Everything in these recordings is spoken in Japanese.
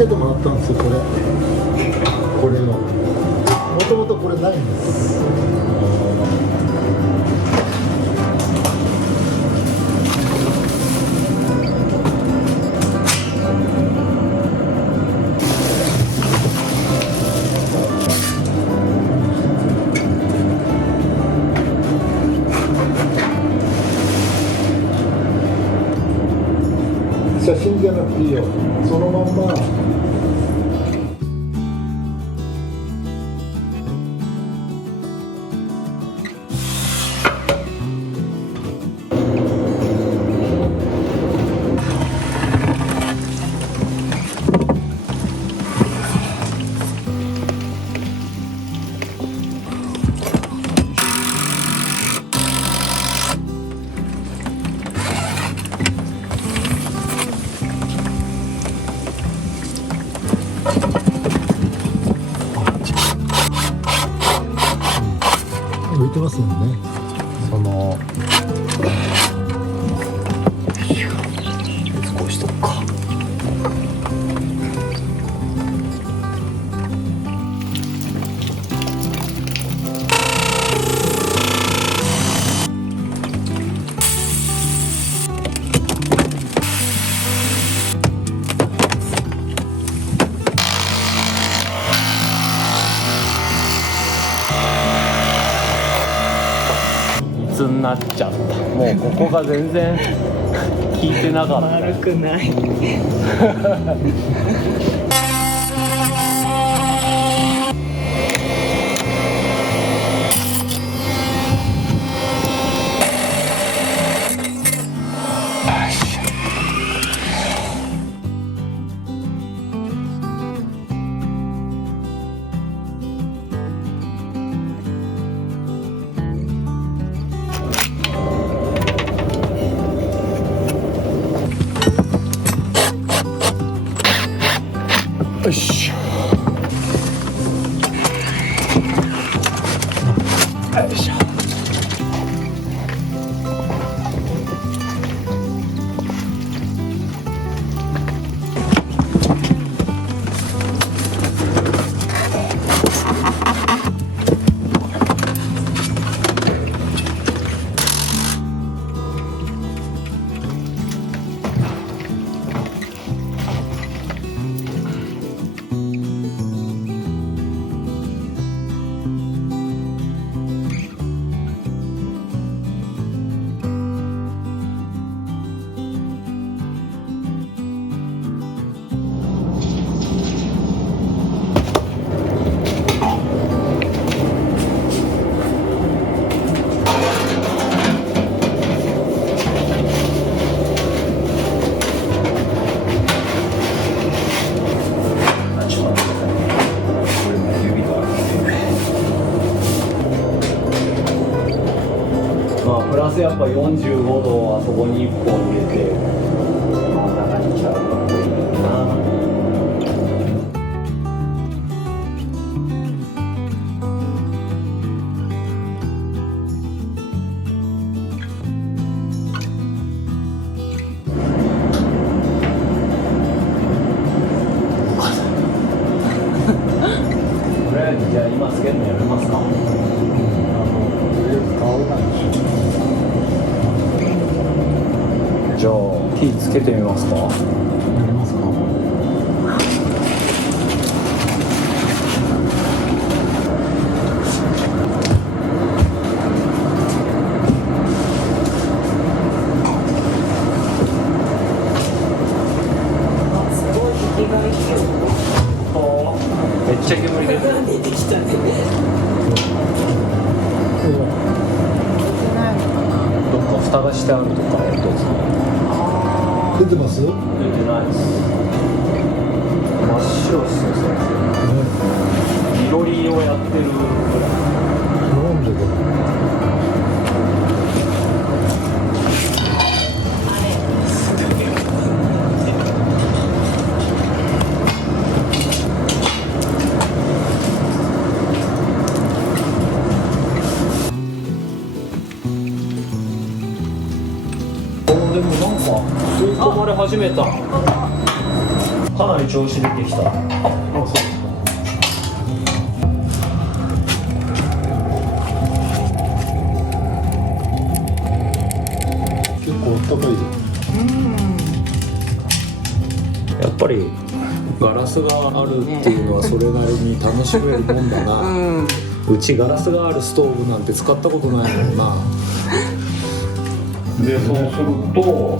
けてもらったんですよ、これを。もともとこれないんです。写真じゃなくていいよ、そのまんま。浮いてますもんね。そのこうしとくか。いつになっちゃった。もうここが全然効いてなかった。丸くないよし。よいしょ。プラスやっぱ45度をあそこに1本入れて真ん中に来たらかっこいいな。とりあえずじゃあ今つけるのやめますか。じゃあ火つけてみますか。やりますか。すごい引きがいいよ。めっちゃ煙出てる。出てきたね。どっか蓋がしてあるとかどうですか。出てます？出てないです。真っ白ですよ先生。いろりをやってるぐらい。なんでだろう。でもなんか吸い込まれ始めた。かなり調子出てきた。あ、そうですか。結構高い。やっぱりガラスがあるっていうのはそれなりに楽しめるもんだな、うちガラスがあるストーブなんて使ったことないもんな。でそうすると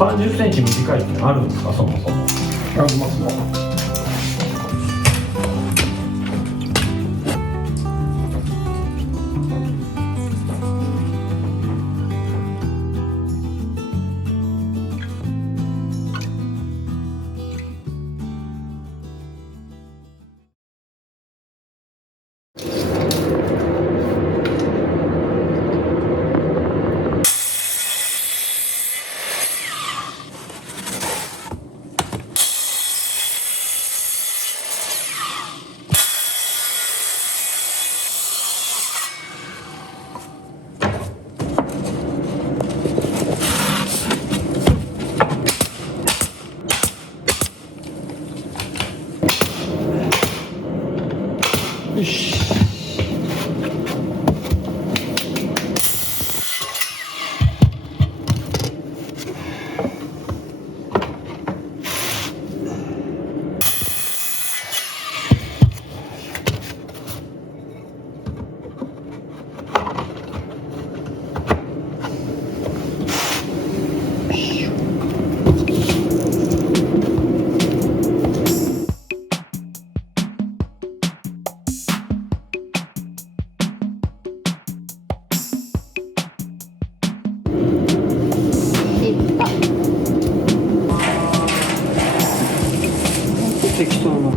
30センチ短いってあるんですか、そもそも。ありますね。よし。適当な。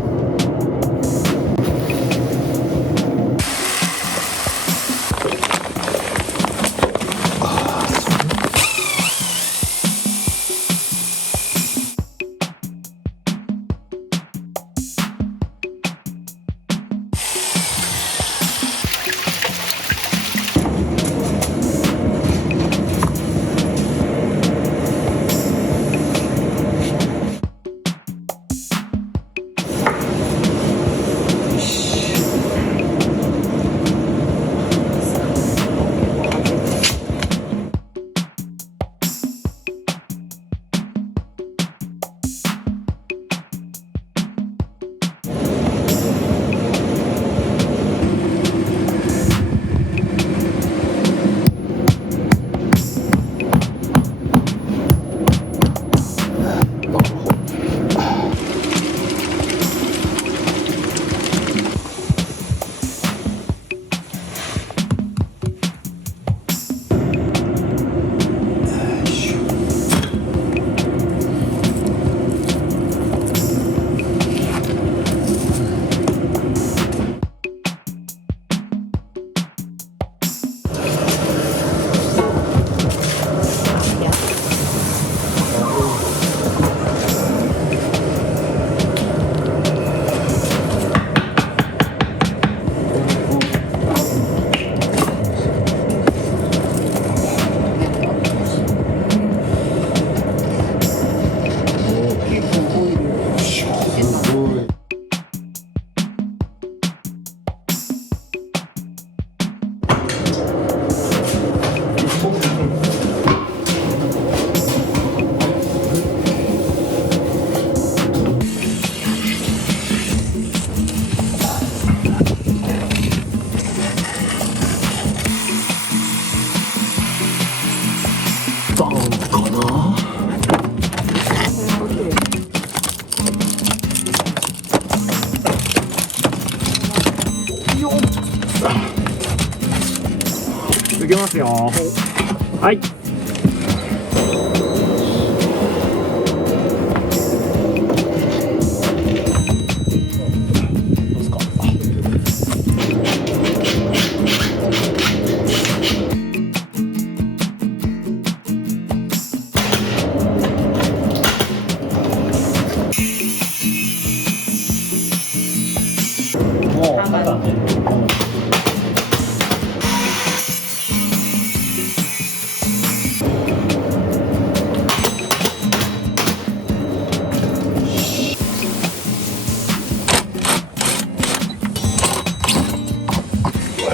ダウンかな。いきますよ。はい。もう肩ね。は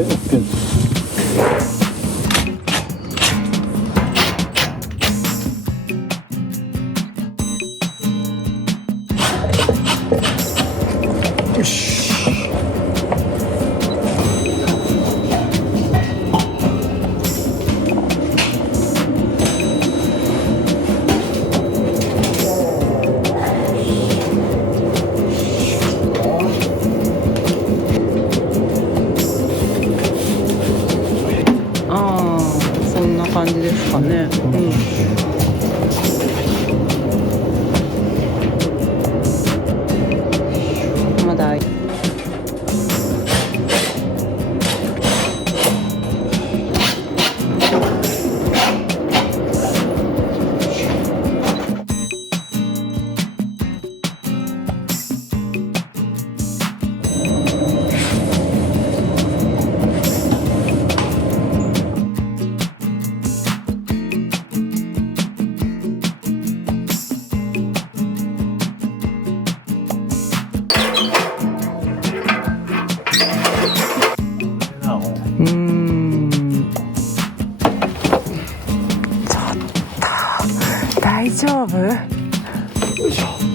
い、OK です。よし。ああ、そんな感じですかね。まだ。ちょっと大丈夫？よいしょ。